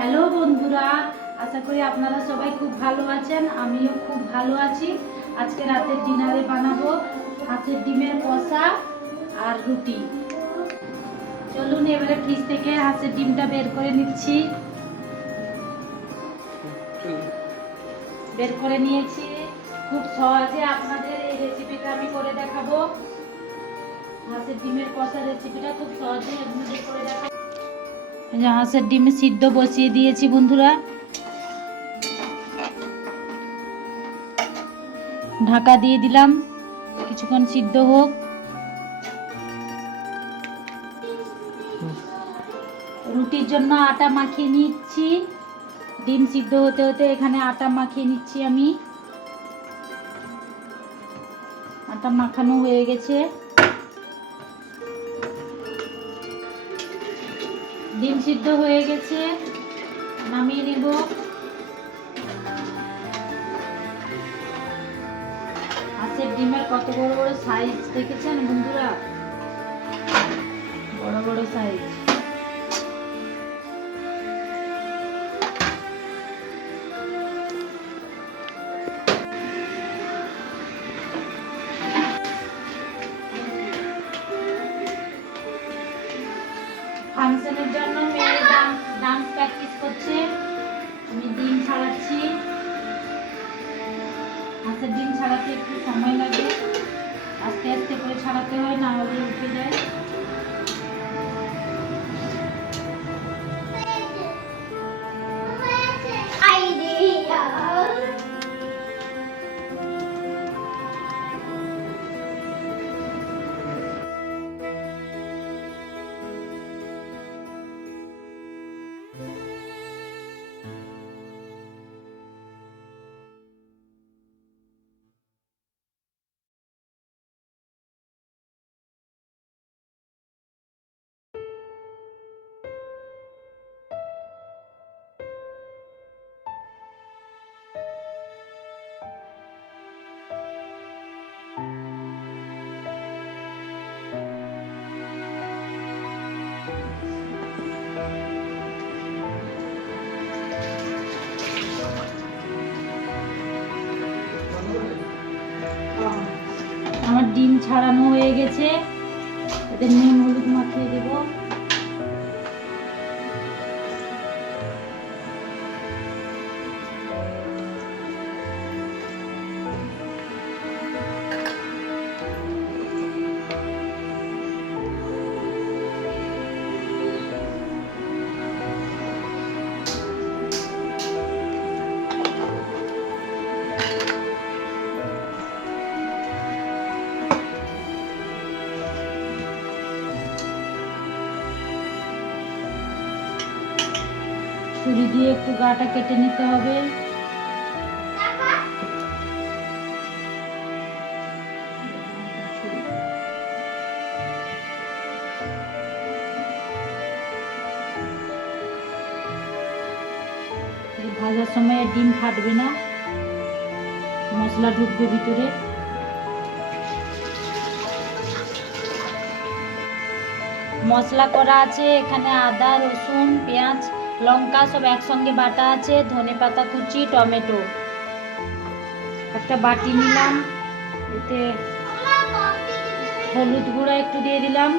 Hello বন্ধুরা, আশা করি আপনারা সবাই খুব ভালো আছেন। আমিও খুব ভালো আছি। আজকে রাতের ডিনারে বানাবো হাঁসের ডিমের কষা আর রুটি। চলুন এবারে ফ্রিজ থেকে হাঁসের ডিমটা বের করে নিচ্ছি। বের করে নিয়েছি। খুব সহজে আপনাদের এই রেসিপিটা আমি করে দেখাবো। হাঁসের ডিমের কষা রেসিপিটা খুব সহজে আপনাদের করে দেখাবো। হাঁসের ডিমে সিদ্ধ বসিয়ে দিয়েছি বন্ধুরা। ঢাকা দিয়ে দিলাম, কিছুক্ষণ সিদ্ধ হোক। রুটির জন্য আটা মাখিয়ে নিচ্ছি। ডিম সিদ্ধ হতে হতে এখানে আটা মাখিয়ে নিচ্ছি আমি। আটা মাখানো হয়ে গেছে। ডিম সিদ্ধ হয়ে গেছে, নামিয়ে নেব। হাঁসের ডিমের কত বড় বড় সাইজ দেখেছেন বন্ধুরা? বড় বড় সাইজ। ফাংশনের জন্য মেয়ে ডান্স প্র্যাকটিস করছে। আমি ডিম ছাড়াচ্ছি। হাঁসের ডিম ছাড়াতে একটু সময় লাগে, আস্তে আস্তে করে ছাড়াতে হয়, না হলে উঠে যায়। আমার ডিম ছাড়ানো হয়ে গেছে, এতে নুন হলুদ মাখিয়ে দেব। ছুরি দিয়ে একটু গাটা কেটে নিতে হবে। ভাজার সময় ডিম ফাটবে না, মশলা ঢুকবে ভিতরে। মশলা করা আছে এখানে, আদা রসুন পেঁয়াজ লঙ্কা সব একসঙ্গে বাটা আছে, ধনেপাতা কুচি টমেটো। একটা বাটি নিলাম, এতে হলুদ গুঁড়া একটু দিয়ে দিলাম,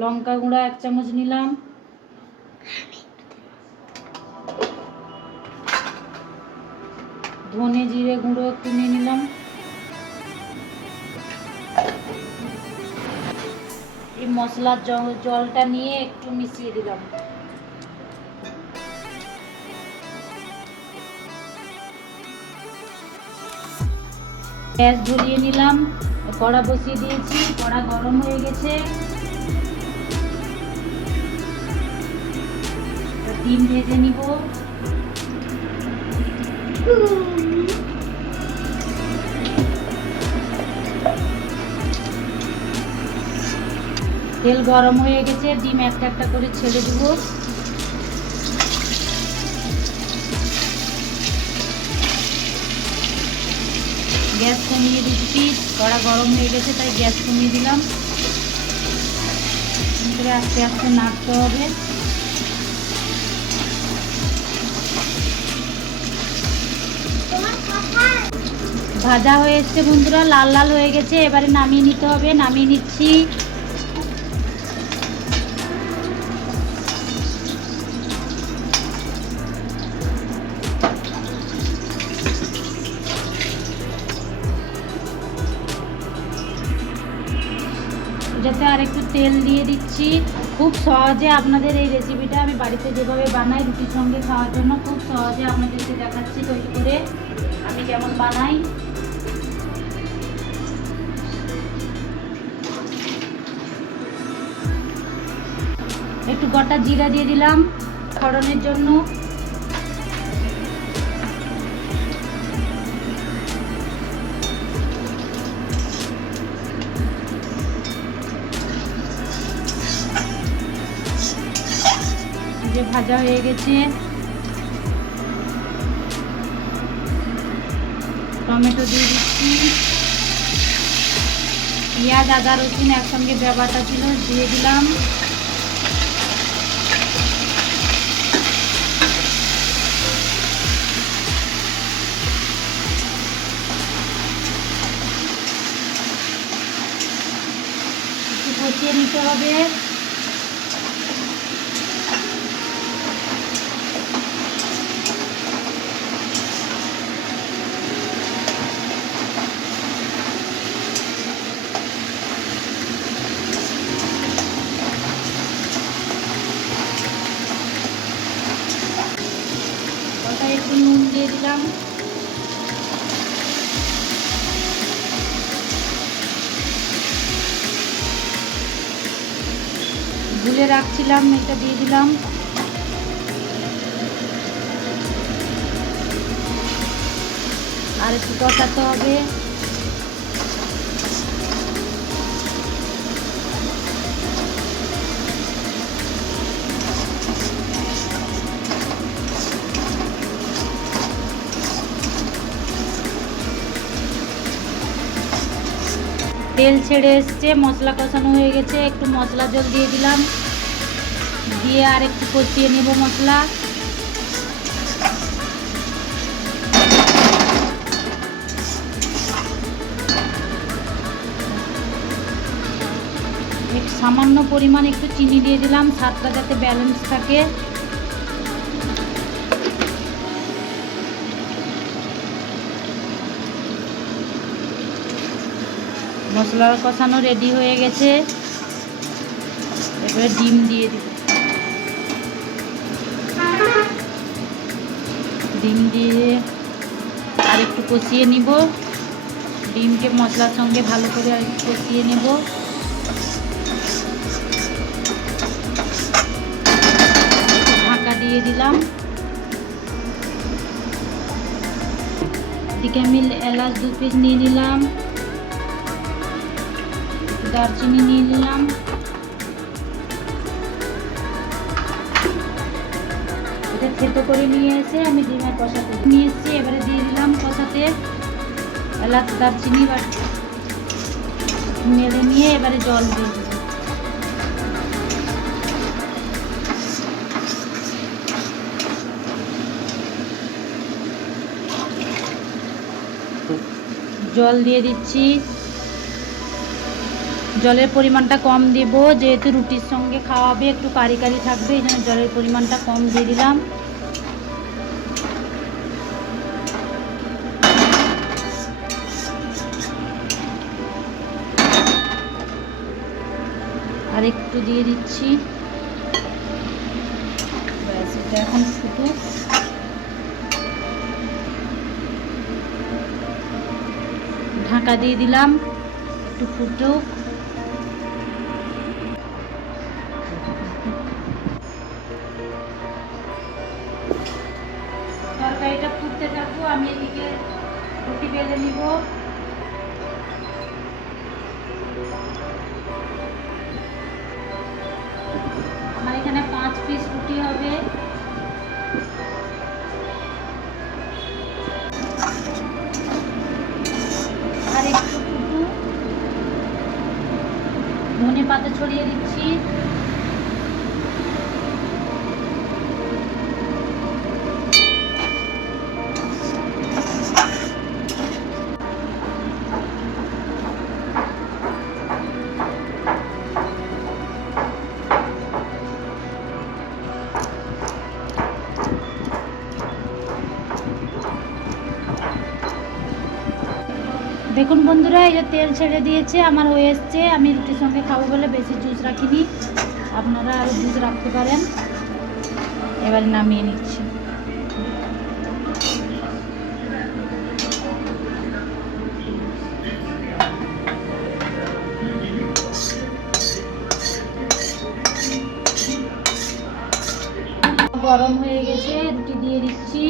লঙ্কা গুঁড়া 1 চামচ নিলাম, ধনে জিরে গুঁড়ো একটু নিয়ে নিলাম। এই মশলার জলটা নিয়ে একটু মিশিয়ে দিলাম। গ্যাস ধরিয়ে নিলাম, কড়া বসিয়ে দিয়েছি, কড়া গরম হয়ে গেছে। ডিম ভেজে নিব। তেল গরম হয়ে গেছে, ডিম একটা একটা করে ছেড়ে দেব। গ্যাস কমিয়ে দিচ্ছি, কড়া গরম হয়ে গেছে তাই গ্যাস কমিয়ে দিলাম। করে আস্তে আস্তে নাড়তে হবে। ভাজা হয়ে এসছে বন্ধুরা, লাল লাল হয়ে গেছে। এবারে নামিয়ে নিতে হবে। নামিয়ে নিচ্ছি। এটাতে আর একটু তেল দিয়ে দিচ্ছি। খুব সহজে আপনাদের এই রেসিপিটা আমি বাড়িতে যেভাবে বানাই রুটির সঙ্গে খাওয়ার জন্য, খুব সহজে আপনাদেরকে দেখাচ্ছি তৈরি করে আমি কেমন বানাই। একটু গোটা জিরা দিয়ে দিলাম ফোড়নের জন্য। যে ভাজা হয়ে গেছে, টমেটো দিয়ে দিচ্ছি। পেঁয়াজ আদা রসুন একসঙ্গে বাটা ছিল, দিয়ে দিলাম। একটু কষিয়ে নিতে হবে। একটু নুন দিয়ে দিলাম। ভুলে রাখছিলাম, এটা দিয়ে দিলাম। আর একটু কষাতে হবে। তেল ছেড়ে এসছে, মশলা কষানো হয়ে গেছে। একটু মশলা জল দিয়ে দিলাম, দিয়ে আর একটু কষিয়ে নেব মশলা। সামান্য পরিমাণ একটু চিনি দিয়ে দিলাম, স্বাদটা যাতে ব্যালেন্স থাকে। মশলা কষানো রেডি হয়ে গেছে। এবারে ডিম দিয়ে দিব। ডিম দিয়ে আর একটু কষিয়ে নিব। ডিমকে মশলার সঙ্গে ভালো করে আর একটু কষিয়ে নেব। ঢাকা দিয়ে দিলাম। এদিকে আমি এলাচ 2 পিস নিয়ে নিলাম, দারচিনি নিয়ে নিলাম। এটা থেতো করে নিয়ে এসে আমি ডিমের কষাতে নিয়ে এসেছি। এবারে দিয়ে দিলাম কষাতে এলাচ দারচিনি নেড়ে নিয়ে এবারে জল দিয়ে দিলাম। জল দিয়ে দিচ্ছি। জলের পরিমাণটা কম দেব, যেহেতু রুটির সঙ্গে খাওয়াবে, একটু কারি কারি থাকবে, এই জন্য জলের পরিমাণটা কম দিয়ে দিলাম। আর একটু দিয়ে দিচ্ছি। ব্যাস, এটা এখন ফুটুক। ঢাকা দিয়ে দিলাম, একটু ফুটুক। তরকারিটা ফুটতে থাকবো, আমি এদিকে রুটি বেলে নিব। আমার এখানে 5 পিস রুটি হবে। আর একটু ফুটু। ধনে পাতা ছড়িয়ে দিচ্ছি। দেখুন বন্ধুরা, এই যে তেল ছেড়ে দিয়েছে, আমার হয়ে এসছে। আমি রুটির সঙ্গে খাবো বলে বেশি জুস রাখিনি, আপনারা আরও জুস রাখতে পারেন। এবার নামিয়ে নিচ্ছি। গরম হয়ে গেছে, রুটি দিয়ে দিচ্ছি।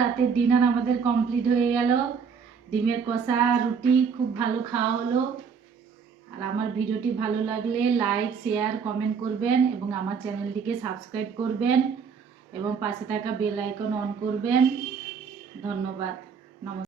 রাতের ডিনার আমাদের কমপ্লিট হয়ে গেল। ডিমের কষা, রুটি খুব ভালো খাওয়া হলো। আর আমার ভিডিওটি ভালো লাগলে লাইক, শেয়ার, কমেন্ট করবেন এবং আমার চ্যানেলটিকে সাবস্ক্রাইব করবেন এবং পাশে থাকা বেল আইকন অন করবেন। ধন্যবাদ। নমস্কার।